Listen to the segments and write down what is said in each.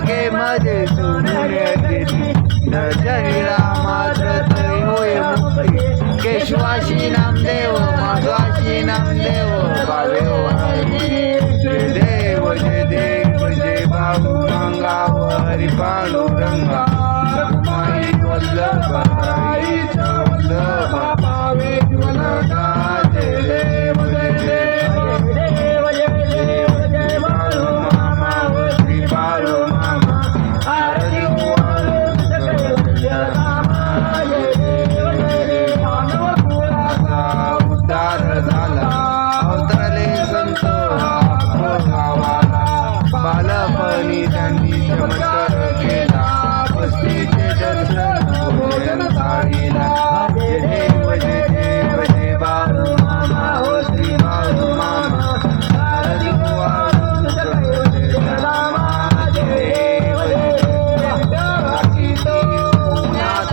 बागेमध्ये सोडून गेली जरी मात्र तरी होय मुक्ती केशवाशी नामदेव माधवाशी नामदेव बावे देव जय देव जय बाबू मंगावर पांडुरंगा माई वल्लभ आईचा वल्लभ पावे ज्वलगा जय देव जय देव जय बाळू मामा श्री बाळू मामा आरती उद्धार झाला अवतरले संत गावाला बालपणी त्यांनी चमत्कार केला पस्तीचे दर्शन भोजन थाळीला जय देव जय देव जय बाळू मामा हो श्री बाळू मामा आरती वाळून जय रामा जय देव पुण्यात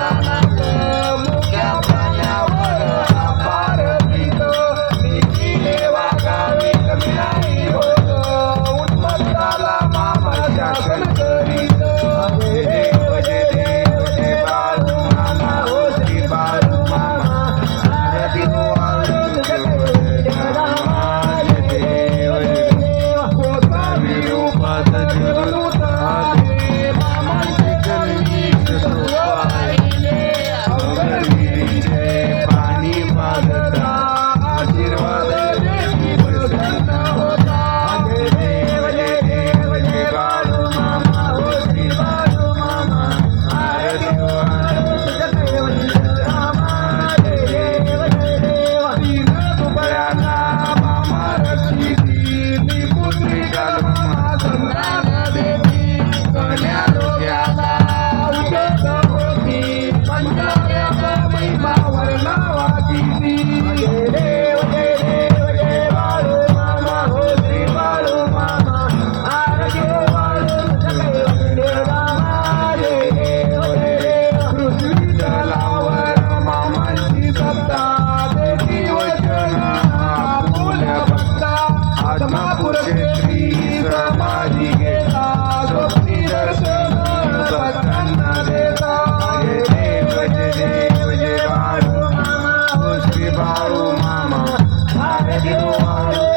मुख्या प्राण्यावर अपार प्रीत निखिले वागावे कमी होत उत्पत्ताला मामा शासन करीत जय देव जय बाळू मामा हो श्री बाळू मामा आरती वाळून जय रामा जय देव विरूपात जगत आले मामांचे कणीस सोपाहिले अवघडीचे पाणी पाजता आशीर्वाद प्रसन्न होता जय देव जय बाळू मामा हो श्री बाळू मामा आरती वाळून जय रामा जय देव तीन दुबळ्यांना मामा रक्षिती मी पुत्री जन्मा संतान देती कन्या लोक्याला उद्योग होती पंचाव्याचा महिमा वर्णावाती जय देव जय बाळू मामा हो श्री बाळू मामा आरती वाळून जय रामा जय देव पृथ्वी जलावर मामांची सत्ता देती वचन आपुल्या भक्ता आत्मापुरक्षेत्री समाधी घेता स्वप्नी दर्शन भक्तांना देता जय देव जय बाळू मामा हो श्री बाळू मामा आरती वाळून